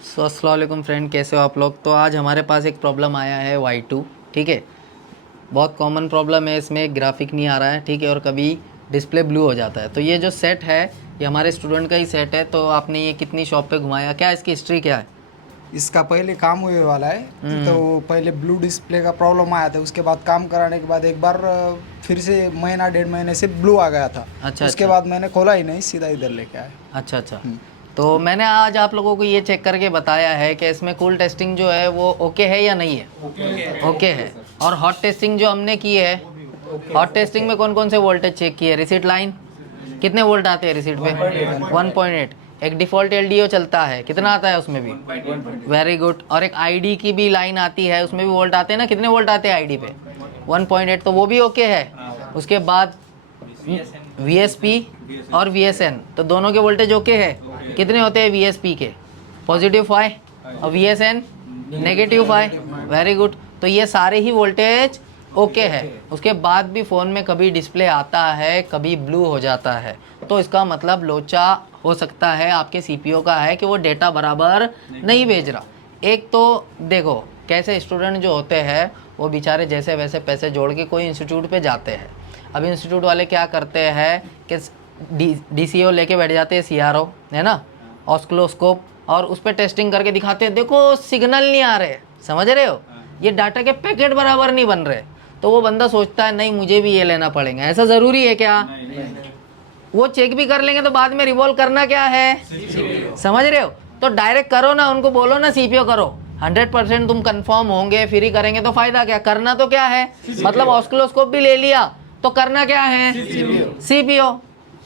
अस्सलाम वालेकुम फ्रेंड, कैसे हो आप लोग। तो आज हमारे पास एक प्रॉब्लम आया है Y2। ठीक है, बहुत कॉमन प्रॉब्लम है। इसमें ग्राफिक नहीं आ रहा है, ठीक है, और कभी डिस्प्ले ब्लू हो जाता है। तो ये जो सेट है ये हमारे स्टूडेंट का ही सेट है। तो आपने ये कितनी शॉप पे घुमाया, क्या इसकी हिस्ट्री क्या है? इसका पहले काम हुए वाला है। तो हम्म। पहले ब्लू डिस्प्ले का प्रॉब्लम आया था, उसके बाद काम कराने के बाद एक बार फिर से महीना 1.5 महीने से ब्लू आ गया था। अच्छा उसके अच्छा बाद मैंने खोला ही नहीं, सीधा इधर लेके आया। अच्छा अच्छा। हम्म। तो मैंने आज आप लोगों को ये चेक करके बताया है कि इसमें कूल टेस्टिंग जो है वो ओके है या नहीं है। ओके है। और हॉट टेस्टिंग जो हमने की है, हॉट टेस्टिंग में कौन कौन से वोल्टेज चेक किए? रिसीट लाइन कितने वोल्ट आते हैं रिसीट पे? 1.8। एक डिफ़ॉल्ट एलडीओ चलता है, कितना आता है उसमें भी? Very good. और एक आईडी की भी लाइन आती है, उसमें भी वोल्ट आते हैं ना, कितने वोल्ट आते हैं आईडी पे? 1.8, तो वो भी ओके है। उसके बाद वीएसपी और वीएसएन, तो दोनों के वोल्टेज ओके है। कितने होते हैं वीएसपी के? पॉजिटिव 5 और वीएसएन नेगेटिव 5। Very good. तो ये सारे ही वोल्टेज ओके है। उसके बाद भी फ़ोन में कभी डिस्प्ले आता है, कभी ब्लू हो जाता है, तो इसका मतलब लोचा हो सकता है आपके सीपीयू का है कि वो डेटा बराबर नहीं भेज रहा। एक तो देखो, कैसे स्टूडेंट जो होते हैं वो बेचारे जैसे वैसे पैसे जोड़ के कोई इंस्टीट्यूट पे जाते हैं। अब इंस्टीट्यूट वाले क्या करते हैं कि डीसीओ लेके बैठ जाते हैं, सीआरओ है ना, ऑस्क्लोस्कोप, और उस पर टेस्टिंग करके दिखाते हैं, देखो सिग्नल नहीं आ रहे, समझ रहे हो, ये डाटा के पैकेट बराबर नहीं बन रहे। तो वो बंदा सोचता है नहीं मुझे भी ये लेना पड़ेगा। ऐसा ज़रूरी है क्या? वो चेक भी कर लेंगे तो बाद में रिवॉल्व करना क्या है? समझ रहे हो? तो डायरेक्ट करो ना, उनको बोलो ना सीपीओ करो। 100% तुम कंफर्म होंगे, फिर ही करेंगे तो फायदा क्या? करना तो क्या है, मतलब ऑस्किलोस्कोप भी ले लिया तो करना क्या है? सीपीओ।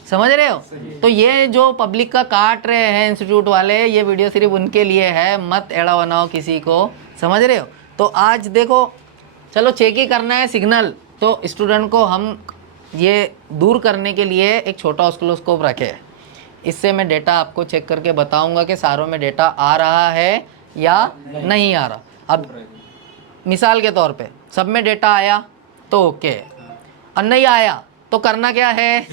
समझ रहे हो? तो ये जो पब्लिक का काट रहे हैं इंस्टीट्यूट वाले, ये वीडियो सिर्फ उनके लिए है, मत एड़ा बनाओ किसी को। समझ रहे हो? तो आज देखो, चलो चेक ही करना है सिग्नल, तो स्टूडेंट को हम ये दूर करने के लिए एक छोटा ऑस्किलोस्कोप रखे हैं। इससे मैं डेटा आपको चेक करके बताऊंगा कि सारों में डेटा आ रहा है या नहीं आ रहा। अब मिसाल के तौर पे सब में डेटा आया तो ओके है, और नहीं आया तो करना क्या है?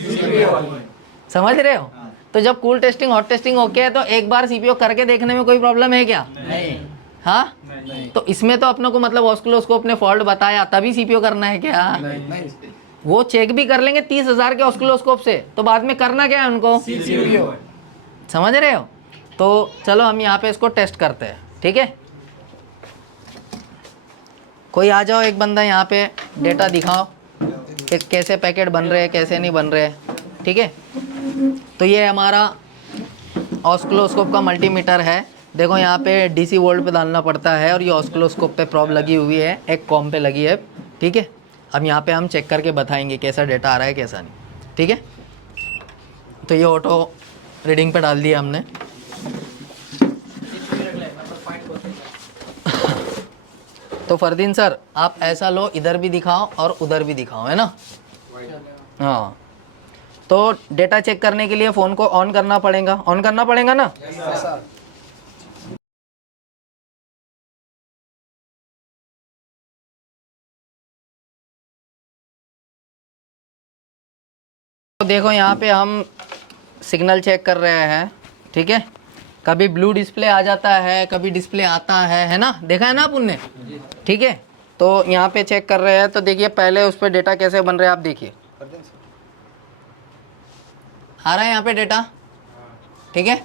समझ रहे हो? तो जब cool testing hot testing okay है तो एक बार सीपीओ करके देखने में कोई प्रॉब्लम है क्या? नहीं। हाँ नहीं। तो इसमें तो अपने को मतलब ऑस्किलोस्कोप ने फॉल्ट बताया तभी सीपीओ करना है क्या? नहीं। वो चेक भी कर लेंगे 30,000 के ऑस्किलोस्कोप से, तो बाद में करना क्या है उनको? सीपीओ। समझ रहे हो? तो चलो हम यहाँ पे इसको टेस्ट करते हैं, ठीक है। कोई आ जाओ, एक बंदा यहाँ पे डेटा दिखाओ कि कैसे पैकेट बन रहे हैं, कैसे नहीं बन रहे हैं, ठीक है। तो ये हमारा ऑस्किलोस्कोप का मल्टीमीटर है। देखो यहाँ पे डीसी वोल्ट पे डालना पड़ता है, और ये ऑस्किलोस्कोप पे प्रॉब लगी हुई है, एक कॉम पे लगी है, ठीक है। अब यहाँ पे हम चेक करके बताएंगे कैसा डेटा आ रहा है कैसा नहीं, ठीक है। तो ये ऑटो रीडिंग पे डाल दिया हमने। तो फरदीन सर, आप ऐसा लो, इधर भी दिखाओ और उधर भी दिखाओ, है ना। हाँ, तो डेटा चेक करने के लिए फ़ोन को ऑन करना पड़ेगा, ऑन करना पड़ेगा ना। तो देखो यहाँ पे हम सिग्नल चेक कर रहे हैं, ठीक है। कभी ब्लू डिस्प्ले आ जाता है, कभी डिस्प्ले आता है ना, देखा है ना आप उनने, ठीक है। तो यहाँ पे चेक कर रहे हैं, तो देखिए पहले उस पर डेटा कैसे बन रहे हैं, आप देखिए आ रहा है यहाँ पे डेटा, ठीक है,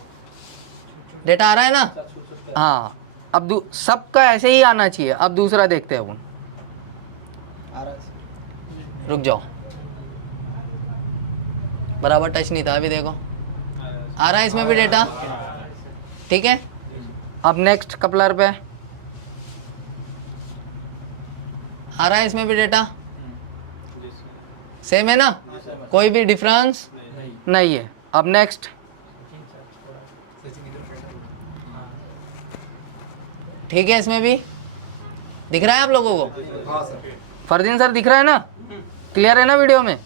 डेटा आ रहा है ना। हाँ, अब सबका ऐसे ही आना चाहिए। अब दूसरा देखते हैं अपन, रुक जाओ, बराबर टच नहीं था, अभी देखो आ रहा है इसमें भी डेटा, ठीक है। अब नेक्स्ट कपलर पे आ रहा है, इसमें भी डेटा सेम है ना, कोई भी डिफरेंस नहीं है। अब नेक्स्ट, ठीक है, इसमें भी दिख रहा है आप लोगों को? फरदीन सर दिख रहा है ना, क्लियर है ना वीडियो में।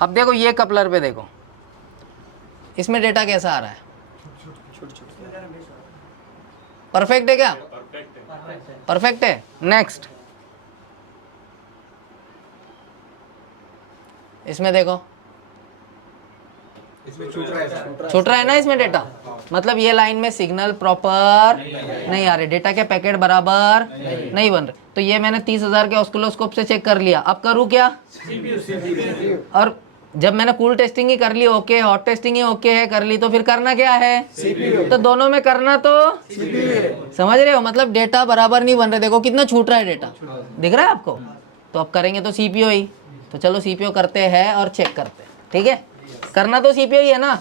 अब देखो ये कपलर पे देखो, इसमें डेटा कैसा आ रहा है? परफेक्ट है क्या? परफेक्ट है। नेक्स्ट, इसमें देखो छूट रहा है ना इसमें डेटा, मतलब ये लाइन में सिग्नल प्रॉपर नहीं आ रहे, डेटा के पैकेट बराबर नहीं बन रहे। तो ये मैंने 30,000 के ऑस्किलोस्कोप से चेक कर लिया। अब करूँ क्या? और जब मैंने कूल टेस्टिंग ही कर ली ओके, हॉट टेस्टिंग ही ओके है कर ली, तो फिर करना क्या है? तो दोनों में करना तो समझ रहे हो, मतलब डेटा बराबर नहीं बन रहे। देखो कितना छूट रहा है डेटा, दिख रहा है आपको? तो अब करेंगे तो सीपीओ ही, तो चलो सीपीओ करते हैं और चेक करते हैं। ठीक है, करना तो सीपीओ ही है ना।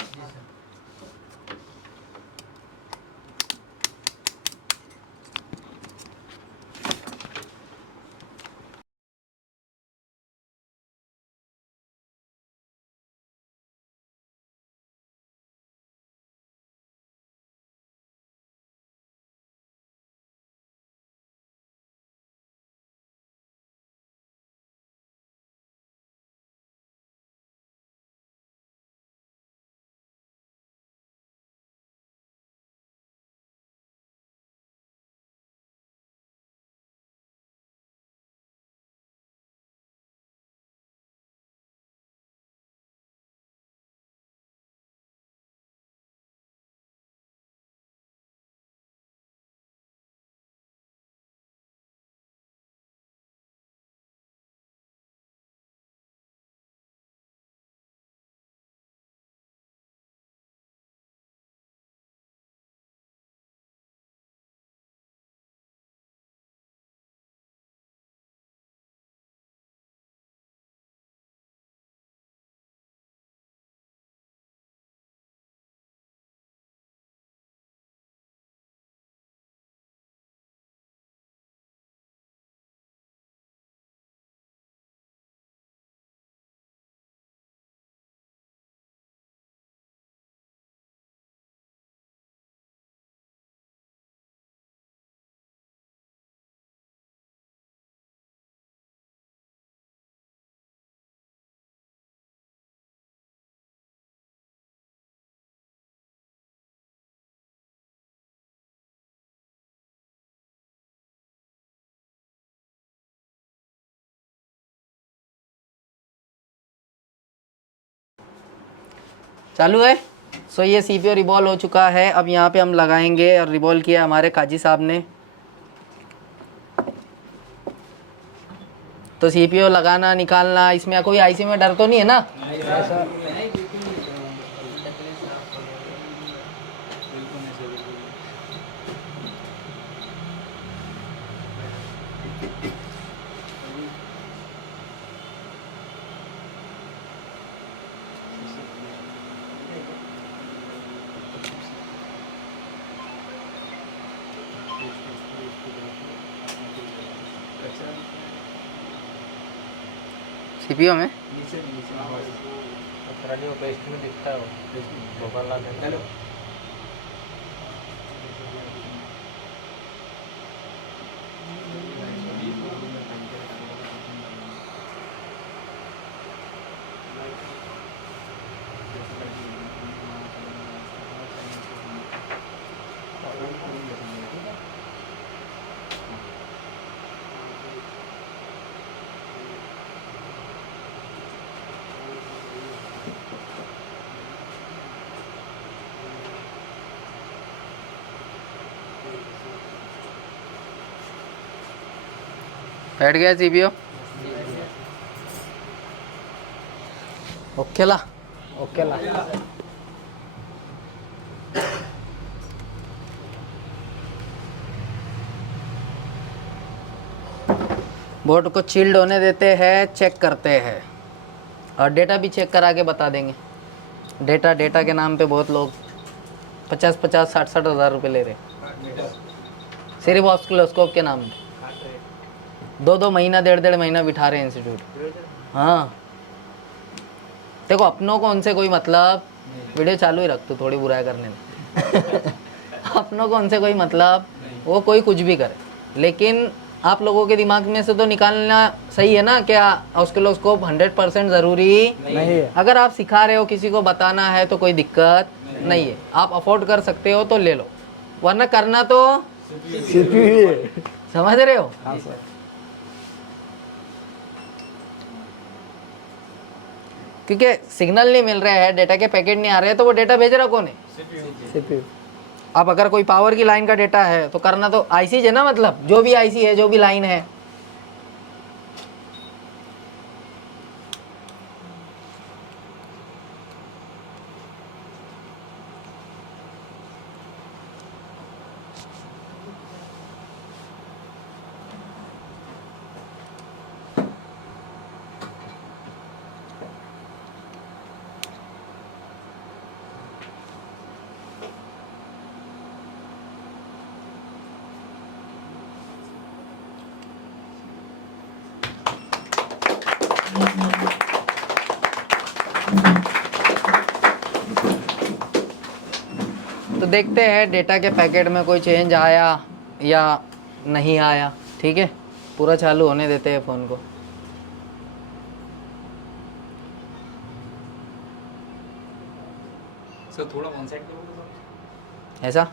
चालू है। सो ये सीपीओ रिबॉल हो चुका है। अब यहाँ पे हम लगाएंगे, और रिबॉल किया हमारे काजी साहब ने। तो सीपीओ लगाना निकालना, इसमें कोई आईसी में डर तो नहीं है ना? सीपीओ में बैठ गया सीपीओ। ओके ला, ओके ला। बोर्ड को चिल्ड होने देते हैं, चेक करते हैं, और डेटा भी चेक करा के बता देंगे। डेटा के नाम पे बहुत लोग 50-50, 60-60 हज़ार रुपये ले रहे, सिर्फ ऑस्किलोस्कोप के नाम पे। 2-2 महीना, 1.5 महीना बिठा रहे हैं इंस्टीट्यूट। हाँ देखो, अपनों को उनसे कोई मतलब, वीडियो चालू ही रख तू, थोड़ी बुराई करने में अपनों को उनसे कोई मतलब, वो कोई कुछ भी करे, लेकिन आप लोगों के दिमाग में से तो निकालना सही है ना, क्या ऑस्किलोस्कोप 100% ज़रूरी नहीं है। अगर आप सिखा रहे हो, किसी को बताना है, तो कोई दिक्कत नहीं है, आप अफोर्ड कर सकते हो तो ले लो, वरना करना तो समझ रहे हो। हाँ सर। क्योंकि सिग्नल नहीं मिल रहा है, डेटा के पैकेट नहीं आ रहे हैं, तो वो डेटा भेज रहा कौन है? CPU। अब अगर कोई पावर की लाइन का डेटा है तो करना तो आईसी है ना, मतलब जो भी आईसी है, जो भी लाइन है। तो देखते हैं डेटा के पैकेट में कोई चेंज आया या नहीं आया। ठीक है, पूरा चालू होने देते हैं फ़ोन को। सर थोड़ा वन साइड करोगे सर? ऐसा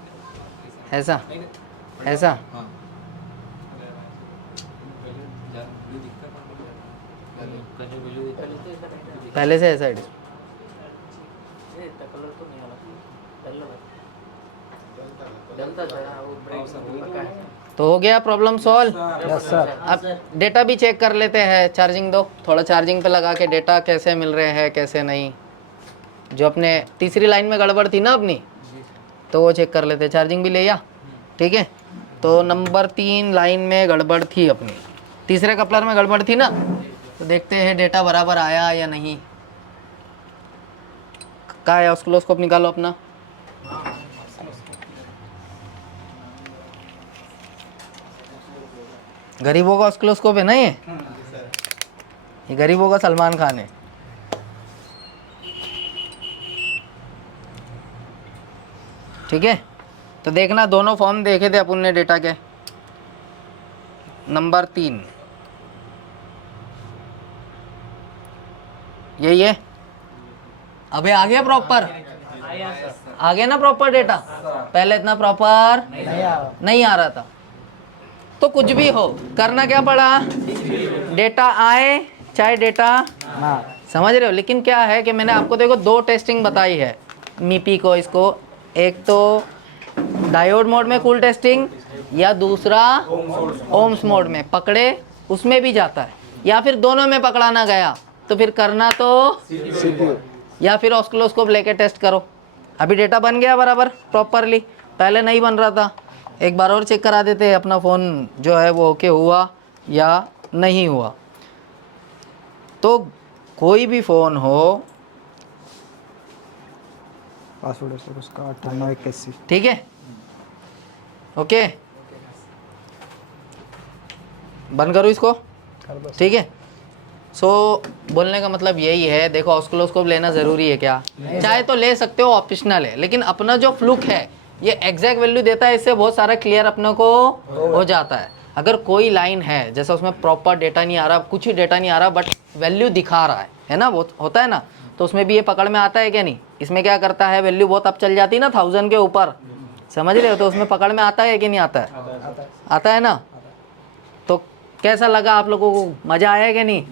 ऐसा ऐसा हाँ पहले से ऐसा है। तो हो गया प्रॉब्लम सॉल्व। Yes sir. अब डेटा भी चेक कर लेते हैं। चार्जिंग दो, थोड़ा चार्जिंग पे लगा के डेटा कैसे मिल रहे हैं कैसे नहीं। जो अपने तीसरी लाइन में गड़बड़ थी ना अपनी, तो वो चेक कर लेते हैं। चार्जिंग भी ले या, ठीक है। तो नंबर 3 लाइन में गड़बड़ थी अपनी, तीसरे कपलर में गड़बड़ थी ना। तो देखते हैं डेटा बराबर आया या नहीं। कहाँ है ऑस्किलोस्कोप, निकालो अपना। गरीबों का ऑस्किलोस्कोप है ना ये गरीबों का सलमान खान है। ठीक है, तो देखना दोनों फॉर्म देखे थे अपन ने डेटा के। नंबर 3 यही है। अबे आ गया प्रॉपर, आ गया ना प्रॉपर डेटा। पहले इतना प्रॉपर नहीं आ रहा था। तो कुछ भी हो, करना क्या पड़ा, डेटा आए चाहे डेटा ना। समझ रहे हो। लेकिन क्या है कि मैंने आपको देखो 2 टेस्टिंग बताई है मीपी को। इसको एक तो डायोड मोड में कूल टेस्टिंग, या दूसरा ओम्स मोड में पकड़े उसमें भी जाता है, या फिर दोनों में पकड़ा ना गया तो फिर करना तो CPU। या फिर ऑस्किलोस्कोप लेके टेस्ट करो। अभी डेटा बन गया बराबर प्रॉपरली, पहले नहीं बन रहा था। एक बार और चेक करा देते हैं अपना फ़ोन जो है वो ओके हुआ या नहीं हुआ। तो कोई भी फ़ोन हो, पासवर्ड है सर उसका 9881। ठीक है, ओके, बंद करो इसको, ठीक है। सो बोलने का मतलब यही है, देखो ऑस्किलोस्कोप लेना ज़रूरी है क्या, चाहे तो ले सकते हो, ऑप्शनल है। लेकिन अपना जो फ्लूक है ये एग्जैक्ट वैल्यू देता है, इससे बहुत सारा क्लियर अपने को हो जाता है। अगर कोई लाइन है जैसा उसमें प्रॉपर डेटा नहीं आ रहा, कुछ ही डेटा नहीं आ रहा, बट वैल्यू दिखा रहा है ना, वो होता है ना, तो उसमें भी ये पकड़ में आता है क्या नहीं। इसमें क्या करता है, वैल्यू बहुत अब चल जाती है ना 1000 के ऊपर, समझ रहे हो, तो उसमें पकड़ में आता है कि नहीं आता है, आता है ना। तो कैसा लगा आप लोगों को, मज़ा आया कि नहीं।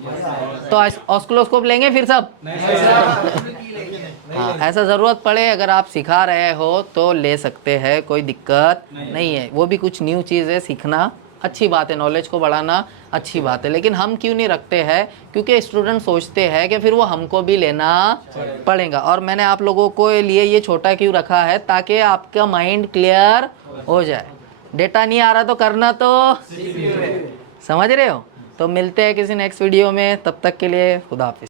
तो ऑस्किलोस्कोप लेंगे फिर सब। हाँ, ऐसा ज़रूरत पड़े अगर आप सिखा रहे हो तो ले सकते हैं, कोई दिक्कत नहीं है। वो भी कुछ न्यू चीज़ है, सीखना अच्छी बात है, नॉलेज को बढ़ाना अच्छी बात है। लेकिन हम क्यों नहीं रखते हैं, क्योंकि स्टूडेंट सोचते हैं कि फिर वो हमको भी लेना पड़ेगा। और मैंने आप लोगों को लिए ये छोटा क्यों रखा है, ताकि आपका माइंड क्लियर हो जाए। डेटा नहीं आ रहा तो करना तो समझ रहे हो। तो मिलते हैं किसी नेक्स्ट वीडियो में, तब तक के लिए खुदा हाफिज़।